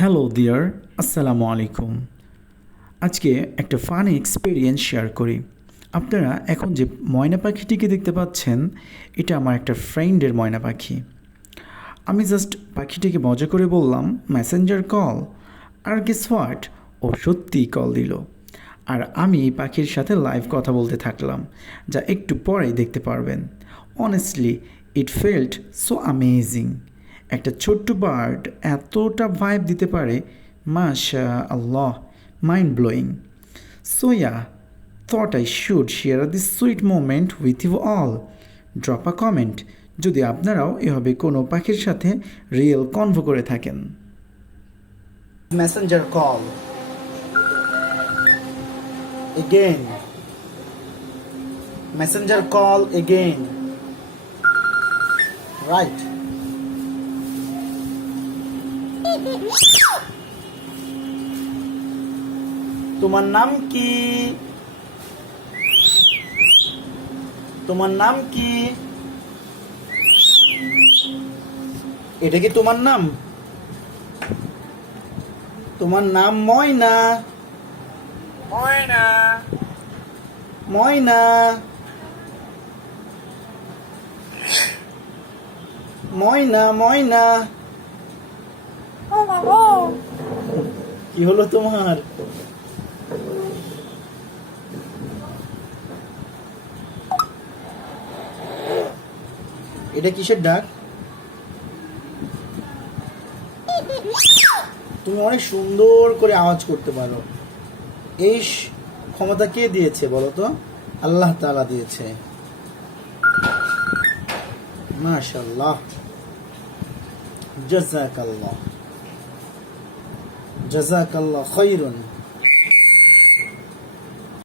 Hello dear, আসসালামু আলাইকুম। আজকে একটা ফানি এক্সপিরিয়েন্স শেয়ার করি। আপনারা এখন যে ময়না পাখিটিকে দেখতে পাচ্ছেন, এটা আমার একটা ফ্রেন্ডের ময়না পাখি। আমি জাস্ট পাখিটিকে মজা করে বললাম মেসেঞ্জার কল, আর গেস হোয়াট, ও সত্যিই কল দিল। আর আমি এই পাখির সাথে লাইভ কথা বলতে থাকলাম, যা একটু পরেই দেখতে পারবেন। Honestly it felt so amazing. একটা ছোট্ট বার্ড এতটা ভাইব দিতে পারে, মাশা আল্লাহ, mind blowing. So yeah, thought I should share this sweet moment with you all. Drop a comment যদি আপনারাও এভাবে কোনো পাখির সাথে রিয়েল কনভো করে থাকেন। Messenger call again. Messenger call again. Right. তোমার নাম কি? তোমার নাম কি? এটা কি তোমার নাম? তোমার নাম ময়না? ময়না, ময়না, ময়না, ময়না। কি হলো তোমার? এটা কিসের ডাক? তুমি অনেক সুন্দর করে আওয়াজ করতে পারো। এই ক্ষমতা কে দিয়েছে বলো তো? আল্লাহ তাআলা দিয়েছে। মাশাআল্লাহ, জাযাকাল্লাহ, জাযাকাল্লাহ খায়রুন।